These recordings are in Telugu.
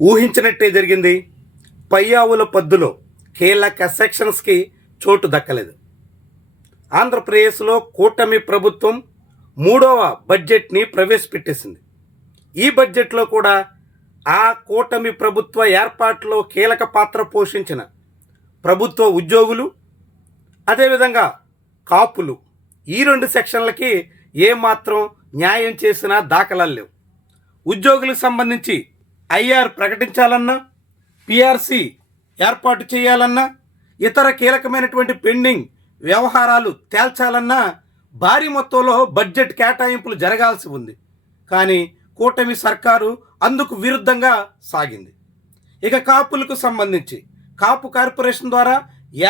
ఊహించినట్టే జరిగింది. పయ్యావుల పద్దులో కీలక సెక్షన్స్కి చోటు దక్కలేదు. ఆంధ్రప్రదేశ్లో కూటమి ప్రభుత్వం 3వ బడ్జెట్ని ప్రవేశపెట్టేసింది. ఈ బడ్జెట్లో కూడా ఆ కూటమి ప్రభుత్వ ఏర్పాటులో కీలక పాత్ర పోషించిన ప్రభుత్వ ఉద్యోగులు, అదేవిధంగా కాపులు, ఈ 2 సెక్షన్లకి ఏమాత్రం న్యాయం చేసినా దాఖలాలు లేవు. ఉద్యోగులకు సంబంధించి ఐఆర్ ప్రకటించాలన్నా, పిఆర్సి ఏర్పాటు చేయాలన్నా, ఇతర కీలకమైనటువంటి పెండింగ్ వ్యవహారాలు తేల్చాలన్నా భారీ మొత్తంలో బడ్జెట్ కేటాయింపులు జరగాల్సి ఉంది. కానీ కూటమి సర్కారు అందుకు విరుద్ధంగా సాగింది. ఇక కాపులకు సంబంధించి కాపు కార్పొరేషన్ ద్వారా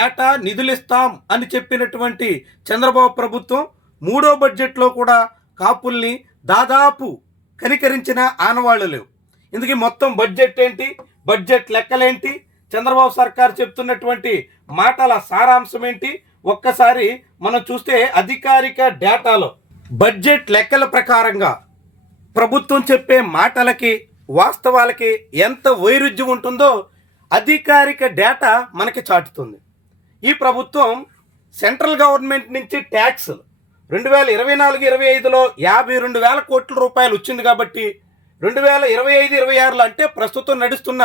ఏటా నిధులిస్తాం అని చెప్పినటువంటి చంద్రబాబు ప్రభుత్వం 3వ బడ్జెట్లో కూడా కాపుల్ని దాదాపు కనికరించిన ఆనవాళ్లు లేవు. ఇందుకే మొత్తం బడ్జెట్ ఏంటి, బడ్జెట్ లెక్కలేంటి, చంద్రబాబు సర్కారు చెప్తున్నటువంటి మాటల సారాంశం ఏంటి ఒక్కసారి మనం చూస్తే అధికారిక డేటాలో బడ్జెట్ లెక్కల ప్రకారంగా ప్రభుత్వం చెప్పే మాటలకి వాస్తవాలకి ఎంత వైరుధ్యం ఉంటుందో అధికారిక డేటా మనకి చాటుతుంది. ఈ ప్రభుత్వం సెంట్రల్ గవర్నమెంట్ నుంచి ట్యాక్స్ 2024-25లో 52,000 కోట్ల రూపాయలు వచ్చింది. కాబట్టి 2025-26లో అంటే ప్రస్తుతం నడుస్తున్న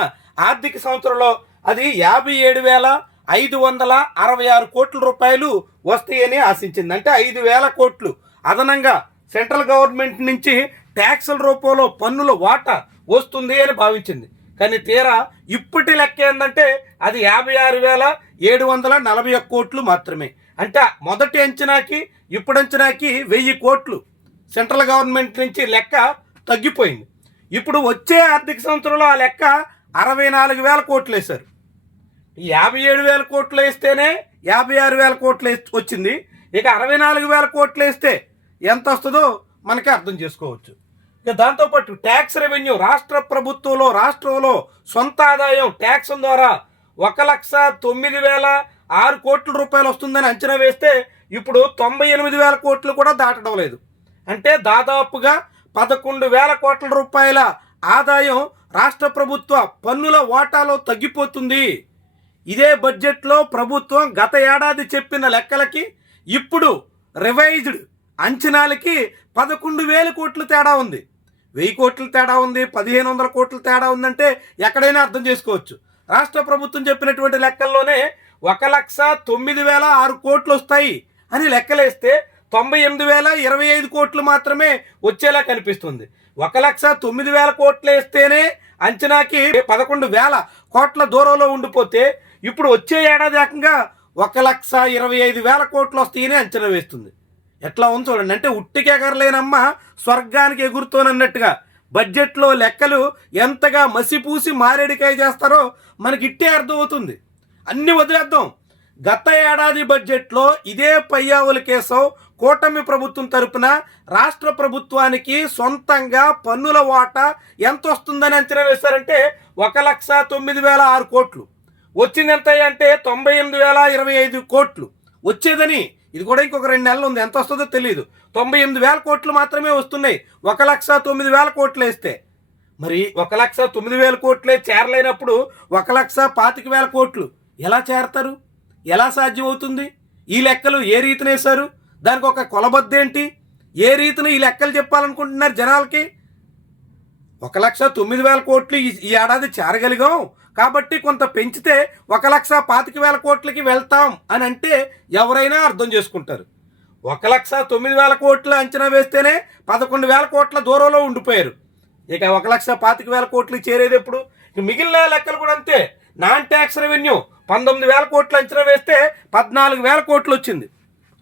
ఆర్థిక సంవత్సరంలో అది 57,566 కోట్ల రూపాయలు వస్తాయని ఆశించింది. అంటే 5,000 కోట్లు అదనంగా సెంట్రల్ గవర్నమెంట్ నుంచి ట్యాక్సుల రూపంలో పన్నుల వాటా వస్తుంది అని భావించింది. కానీ తీరా ఇప్పటి లెక్క ఏంటంటే అది 56,741 కోట్లు మాత్రమే. అంటే మొదటి అంచనాకి ఇప్పుడు అంచనాకి 1,000 కోట్లు సెంట్రల్ గవర్నమెంట్ నుంచి లెక్క తగ్గిపోయింది. ఇప్పుడు వచ్చే ఆర్థిక సంవత్సరంలో ఆ లెక్క 64,000 కోట్లు వేశారు. 57,000 కోట్లు వేస్తేనే 56,000 కోట్లు వచ్చింది. ఇక 64,000 కోట్లు వేస్తే ఎంత వస్తుందో మనకి అర్థం చేసుకోవచ్చు. ఇక దాంతోపాటు ట్యాక్స్ రెవెన్యూ రాష్ట్రంలో సొంత ఆదాయం ట్యాక్స్ ద్వారా 1,09,006 కోట్ల రూపాయలు వస్తుందని అంచనా వేస్తే ఇప్పుడు 98,000 కోట్లు కూడా దాటడం లేదు. అంటే దాదాపుగా 11,000 కోట్ల రూపాయల ఆదాయం రాష్ట్ర ప్రభుత్వ పన్నుల వాటాలో తగ్గిపోతుంది. ఇదే బడ్జెట్లో ప్రభుత్వం గత ఏడాది చెప్పిన లెక్కలకి ఇప్పుడు రివైజ్డ్ అంచనాలకి 11,000 కోట్లు తేడా ఉంది. 1,000 కోట్లు తేడా ఉంది, 1,500 కోట్లు తేడా ఉందంటే ఎక్కడైనా అర్థం చేసుకోవచ్చు. రాష్ట్ర ప్రభుత్వం చెప్పినటువంటి లెక్కల్లోనే 1,09,006 కోట్లు వస్తాయి అని లెక్కలేస్తే 98,025 కోట్లు మాత్రమే వచ్చేలా కనిపిస్తుంది. 1,09,000 కోట్లు వేస్తేనే అంచనాకి 11,000 కోట్ల దూరంలో ఉండిపోతే ఇప్పుడు వచ్చే ఏడాది ఏకంగా 1,25,000 కోట్లు వస్తాయని అంచనా వేస్తుంది. ఎట్లా ఉంది చూడండి. అంటే ఉట్టికి ఎగరలేనమ్మ స్వర్గానికి ఎగురుతోనన్నట్టుగా బడ్జెట్లో లెక్కలు ఎంతగా మసిపూసి మారేడికాయ చేస్తారో మనకి ఇట్టే అర్థమవుతుంది. అన్నీ వదిలేద్దాం. గత ఏడాది బడ్జెట్లో ఇదే పయ్యావుల కేశవ్ కూటమి ప్రభుత్వం తరపున రాష్ట్ర ప్రభుత్వానికి సొంతంగా పన్నుల వాటా ఎంత వస్తుందని అంచనా వేశారంటే 1,09,006 కోట్లు. వచ్చింది ఎంత అంటే 98,025 కోట్లు వచ్చేదని. ఇది కూడా ఇంకొక 2 నెలలు ఉంది, ఎంత వస్తుందో తెలియదు. 98,000 కోట్లు మాత్రమే వస్తున్నాయి 1,09,000 కోట్లు వేస్తే. మరి 1,09,000 కోట్లే చేరలేనప్పుడు 1,25,000 కోట్లు ఎలా చేరతారు, ఎలా సాధ్యమవుతుంది? ఈ లెక్కలు ఏ రీతిన వేశారు, దానికి ఒక కొలబద్దేంటి, ఏ రీతిన ఈ లెక్కలు చెప్పాలనుకుంటున్నారు జనాలకి? 1,09,000 కోట్లు ఈ ఏడాది చేరగలిగాం కాబట్టి కొంత పెంచితే 1,25,000 కోట్లకి వెళ్తాం అని అంటే ఎవరైనా అర్థం చేసుకుంటారు. 1,09,000 కోట్లు అంచనా వేస్తేనే 11,000 కోట్ల దూరంలో ఉండిపోయారు. ఇక 1,25,000 కోట్లు చేరేది ఎప్పుడు? మిగిలిన లెక్కలు కూడా అంతే. నాన్ ట్యాక్స్ రెవెన్యూ 19,000 కోట్లు అంచనా వేస్తే 14,000 కోట్లు వచ్చింది.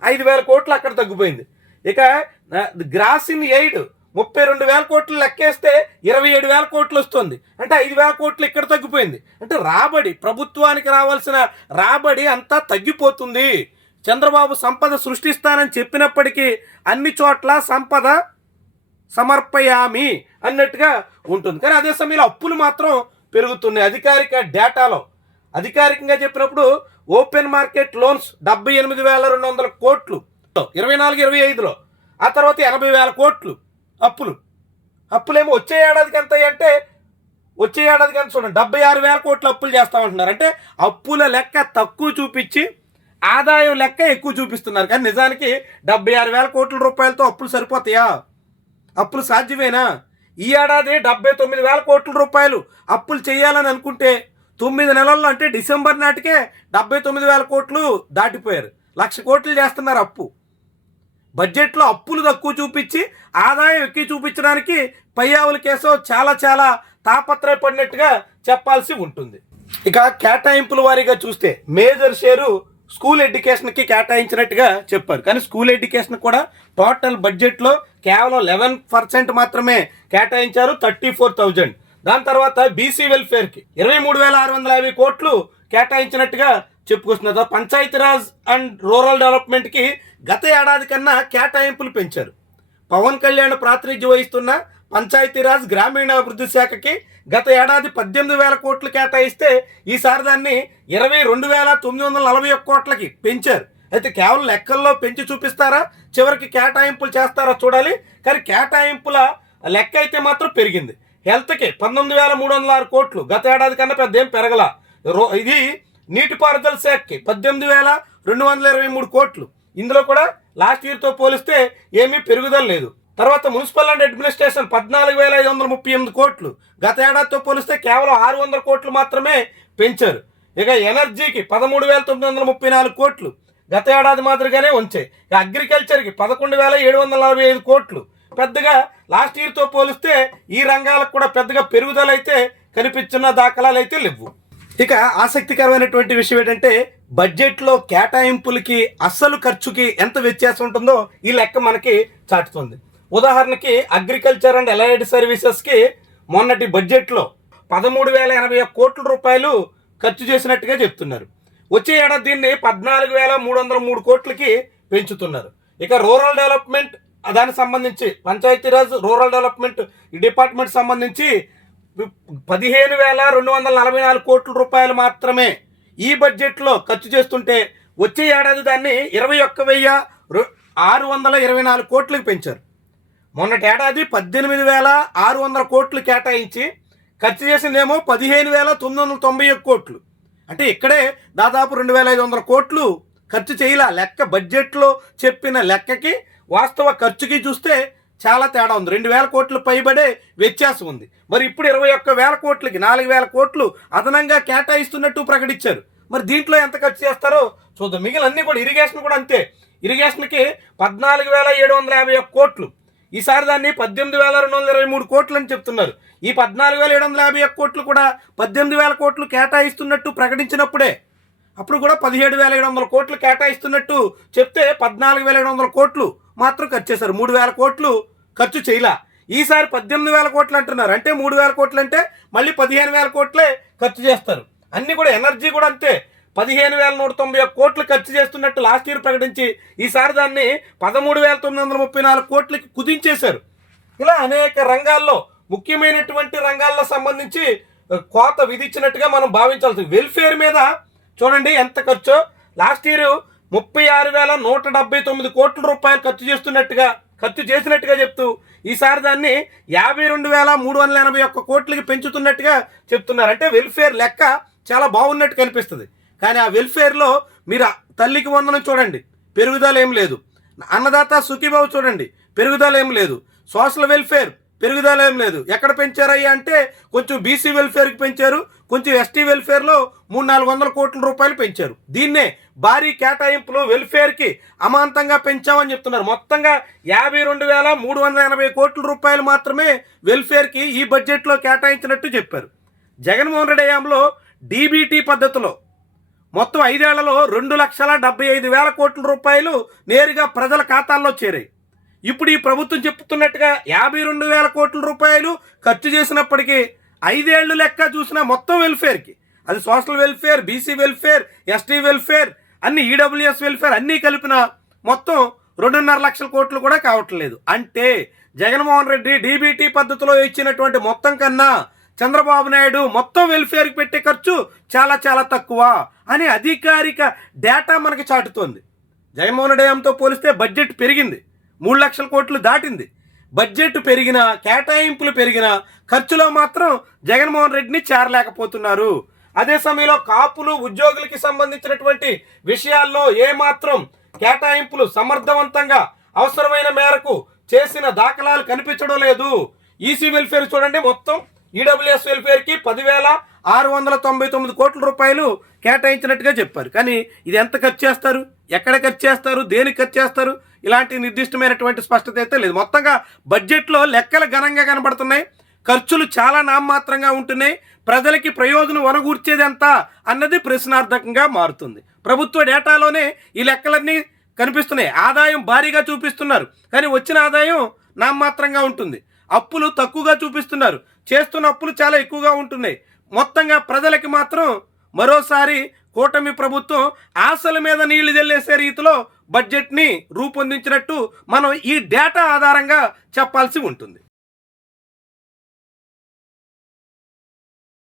5,000 కోట్లు అక్కడ తగ్గిపోయింది. ఇక గ్రాస్ ఇన్ ఎయిడ్ 32,000 కోట్లు లెక్కేస్తే 27,000 కోట్లు వస్తుంది. అంటే 5,000 కోట్లు ఇక్కడ తగ్గిపోయింది. అంటే రాబడి, ప్రభుత్వానికి రావాల్సిన రాబడి అంతా తగ్గిపోతుంది. చంద్రబాబు సంపద సృష్టిస్తానని చెప్పినప్పటికీ అన్ని చోట్ల సంపద సమర్పయామి అన్నట్టుగా ఉంటుంది. కానీ అదే సమయంలో అప్పులు మాత్రం పెరుగుతున్నాయి. అధికారిక డేటాలో అధికారికంగా చెప్పినప్పుడు ఓపెన్ మార్కెట్ లోన్స్ 78,200 కోట్లు 24-25లో, ఆ తర్వాత 80,000 కోట్లు అప్పులేమో వచ్చే ఏడాదికి ఎంత అంటే వచ్చే ఏడాది కానీ చూడండి 76,000 కోట్లు అప్పులు చేస్తామంటున్నారు. అంటే అప్పుల లెక్క తక్కువ చూపించి ఆదాయం లెక్క ఎక్కువ చూపిస్తున్నారు. కానీ నిజానికి 76,000 కోట్ల రూపాయలతో అప్పులు సరిపోతాయా? అప్పులు సాధ్యమేనా? ఈ ఏడాది 79,000 కోట్ల రూపాయలు అప్పులు చేయాలని అనుకుంటే 9 నెలల్లో అంటే డిసెంబర్ నాటికే 79,000 కోట్లు దాటిపోయారు. 1,00,000 కోట్లు చేస్తున్నారు అప్పు. బడ్జెట్లో అప్పులు తక్కువ చూపించి ఆదాయం ఎక్కువ చూపించడానికి పయ్యావుల కేసు చాలా చాలా తాపత్రయపడినట్టుగా చెప్పాల్సి ఉంటుంది. ఇక కేటాయింపుల వారీగా చూస్తే మేజర్ షేరు స్కూల్ ఎడ్యుకేషన్కి కేటాయించినట్టుగా చెప్పారు. కానీ స్కూల్ ఎడ్యుకేషన్ కూడా టోటల్ బడ్జెట్లో కేవలం 11% మాత్రమే కేటాయించారు, 34,000. దాని తర్వాత బీసీ వెల్ఫేర్కి 23,650 కోట్లు కేటాయించినట్టుగా చెప్పుకొస్తున్నారు. పంచాయతీరాజ్ అండ్ రూరల్ డెవలప్మెంట్కి గత ఏడాది కన్నా కేటాయింపులు పెంచారు. పవన్ కళ్యాణ్ ప్రాతినిధ్యం వహిస్తున్న పంచాయతీరాజ్ గ్రామీణాభివృద్ధి శాఖకి గత ఏడాది 18,000 కోట్లు కేటాయిస్తే ఈసారి దాన్ని 22,941 కోట్లకి పెంచారు. అయితే కేవలం లెక్కల్లో పెంచి చూపిస్తారా, చివరికి కేటాయింపులు చేస్తారా చూడాలి. కానీ కేటాయింపుల లెక్క అయితే మాత్రం పెరిగింది. హెల్త్కి 19,306 కోట్లు, గత ఏడాది కన్నా పెద్ద ఏం పెరగల. ఇది నీటిపారుదల శాఖకి 18,223 కోట్లు. ఇందులో కూడా లాస్ట్ ఇయర్తో పోలిస్తే ఏమీ పెరుగుదల లేదు. తర్వాత మున్సిపల్ అండ్ అడ్మినిస్ట్రేషన్ 14,538 కోట్లు, గత ఏడాదితో పోలిస్తే కేవలం 600 కోట్లు మాత్రమే పెంచారు. ఇక ఎనర్జీకి 13,934 కోట్లు, గత ఏడాది మాదిరిగానే ఉంచాయి. ఇక అగ్రికల్చర్కి 11,745 కోట్లు. పెద్దగా లాస్ట్ ఇయర్తో పోలిస్తే ఈ రంగాలకు కూడా పెద్దగా పెరుగుదల అయితే కనిపించిన దాఖలాలు అయితే లేవు. ఇక ఆసక్తికరమైనటువంటి విషయం ఏంటంటే బడ్జెట్లో కేటాయింపులకి అస్సలు ఖర్చుకి ఎంత వ్యత్యాసం ఉంటుందో ఈ లెక్క మనకి చాటుతుంది. ఉదాహరణకి అగ్రికల్చర్ అండ్ అలైడ్ సర్వీసెస్కి మొన్నటి బడ్జెట్లో 13,081 కోట్ల రూపాయలు ఖర్చు చేసినట్టుగా చెప్తున్నారు. వచ్చే ఏడాది దీన్ని 14,303 కోట్లకి పెంచుతున్నారు. ఇక రూరల్ డెవలప్మెంట్ దానికి సంబంధించి పంచాయతీరాజ్ రూరల్ డెవలప్మెంట్ డిపార్ట్మెంట్ సంబంధించి 15,244 కోట్ల రూపాయలు మాత్రమే ఈ బడ్జెట్లో ఖర్చు చేస్తుంటే వచ్చే ఏడాది దాన్ని 21,624 కోట్లకు పెంచారు. మొన్నటి ఏడాది 18,600 కోట్లు కేటాయించి ఖర్చు చేసిందేమో 15,991 కోట్లు. అంటే ఇక్కడే దాదాపు 2,500 కోట్లు ఖర్చు చేయాల. లెక్క బడ్జెట్లో చెప్పిన లెక్కకి వాస్తవ ఖర్చుకి చూస్తే చాలా తేడా ఉంది. 2,000 కోట్లు పైబడే వ్యత్యాసం ఉంది. మరి ఇప్పుడు 21,000 కోట్లకి 4,000 కోట్లు అదనంగా కేటాయిస్తున్నట్టు ప్రకటించారు. మరి దీంట్లో ఎంత ఖర్చు చేస్తారో చూద్దాం. మిగిలిన కూడా ఇరిగేషన్ కూడా అంతే. ఇరిగేషన్కి 14,751 కోట్లు, ఈసారి దాన్ని 18,223 కోట్లు అని చెప్తున్నారు. ఈ 14,751 కోట్లు కూడా 18,000 కోట్లు కేటాయిస్తున్నట్టు ప్రకటించినప్పుడే అప్పుడు కూడా 17,700 కోట్లు కేటాయిస్తున్నట్టు చెప్తే 14,700 కోట్లు మాత్రం ఖర్చు చేశారు. 3,000 కోట్లు ఖర్చు చేయలా. ఈసారి 18,000 కోట్లు అంటున్నారు. అంటే 3,000 కోట్లు అంటే మళ్ళీ 15,000 కోట్లే ఖర్చు చేస్తారు. అన్నీ కూడా ఎనర్జీ కూడా అంతే. 15,191 కోట్లు ఖర్చు చేస్తున్నట్టు లాస్ట్ ఇయర్ ప్రకటించి ఈసారి దాన్ని 13,934 కోట్లకి కుదించేశారు. ఇలా అనేక రంగాల్లో ముఖ్యమైనటువంటి రంగాల్లో సంబంధించి కోత విధించినట్టుగా మనం భావించాల్సి. వెల్ఫేర్ మీద చూడండి ఎంత ఖర్చు. లాస్ట్ ఇయర్ 36,179 కోట్ల రూపాయలు ఖర్చు చేసినట్టుగా చెప్తూ ఈసారి దాన్ని 52,381 కోట్లకి పెంచుతున్నట్టుగా చెప్తున్నారు. అంటే వెల్ఫేర్ లెక్క చాలా బాగున్నట్టు కనిపిస్తుంది. కానీ ఆ వెల్ఫేర్లో మీరు తల్లికి వందనం చూడండి, పెరుగుదల ఏం లేదు. అన్నదాత సుఖీభావ చూడండి, పెరుగుదల ఏం లేదు. సోషల్ వెల్ఫేర్ పెరుగుదల ఏం లేదు. ఎక్కడ పెంచారయ్యా అంటే కొంచెం బీసీ వెల్ఫేర్కి పెంచారు, కొంచెం ఎస్టీ వెల్ఫేర్లో 300-400 కోట్ల రూపాయలు పెంచారు. దీన్నే భారీ కేటాయింపులు వెల్ఫేర్కి అమాంతంగా పెంచామని చెప్తున్నారు. మొత్తంగా 52,380 కోట్ల రూపాయలు మాత్రమే వెల్ఫేర్కి ఈ బడ్జెట్లో కేటాయించినట్టు చెప్పారు. జగన్మోహన్ రెడ్డి హయాంలో డీబీటీ పద్ధతిలో మొత్తం 5 ఏళ్లలో 2,75,000 కోట్ల రూపాయలు నేరుగా ప్రజల ఖాతాల్లో చేరాయి. ఇప్పుడు ఈ ప్రభుత్వం చెప్తున్నట్టుగా 52,000 కోట్ల రూపాయలు ఖర్చు చేసినప్పటికీ 5 ఏళ్ళు లెక్క చూసిన మొత్తం వెల్ఫేర్కి, అది social welfare, BC welfare, ST welfare, అన్ని ఈడబ్ల్యూఎస్ వెల్ఫేర్ అన్నీ కలిపిన మొత్తం 2.5 లక్షల కోట్లు కూడా కావట్లేదు. అంటే జగన్మోహన్ రెడ్డి డీబీటీ పద్ధతిలో ఇచ్చినటువంటి మొత్తం కన్నా చంద్రబాబు నాయుడు మొత్తం వెల్ఫేర్కి పెట్టే ఖర్చు చాలా చాలా తక్కువ అని అధికారిక డేటా మనకి చాటుతోంది. జగన్మోహన్ రెడ్డి హయాంతో పోలిస్తే బడ్జెట్ పెరిగింది, 3 లక్షల కోట్లు దాటింది. బడ్జెట్ పెరిగినా, కేటాయింపులు పెరిగినా ఖర్చులో మాత్రం జగన్మోహన్ రెడ్డిని చేరలేకపోతున్నారు. అదే సమయంలో కాపులు ఉద్యోగులకి సంబంధించినటువంటి విషయాల్లో ఏమాత్రం కేటాయింపులు సమర్థవంతంగా అవసరమైన మేరకు చేసిన దాఖలాలు కనిపించడం లేదు. ఈసీ వెల్ఫేర్ చూడండి, మొత్తం ఈడబ్ల్యూఎస్ వెల్ఫేర్కి 10,699 కోట్ల రూపాయలు కేటాయించినట్టుగా చెప్పారు. కానీ ఇది ఎంత ఖర్చు చేస్తారు, ఎక్కడ ఖర్చు చేస్తారు, దేనికి ఖర్చు చేస్తారు, ఇలాంటి నిర్దిష్టమైనటువంటి స్పష్టత అయితే లేదు. మొత్తంగా బడ్జెట్లో లెక్కలు ఘనంగా కనబడుతున్నాయి, ఖర్చులు చాలా నామమాత్రంగా ఉంటున్నాయి. ప్రజలకి ప్రయోజనం వనగూర్చేది ఎంత అన్నది ప్రశ్నార్థకంగా మారుతుంది. ప్రభుత్వ డేటాలోనే ఈ లెక్కలన్నీ కనిపిస్తున్నాయి. ఆదాయం భారీగా చూపిస్తున్నారు, కానీ వచ్చిన ఆదాయం నామమాత్రంగా ఉంటుంది. అప్పులు తక్కువగా చూపిస్తున్నారు, చేస్తున్న అప్పులు చాలా ఎక్కువగా ఉంటున్నాయి. మొత్తంగా ప్రజలకి మాత్రం మరోసారి కూటమి ప్రభుత్వం ఆశల మీద నీళ్లు జల్లేసే రీతిలో బడ్జెట్ని రూపొందించినట్టు మనం ఈ డేటా ఆధారంగా చెప్పాల్సి ఉంటుంది.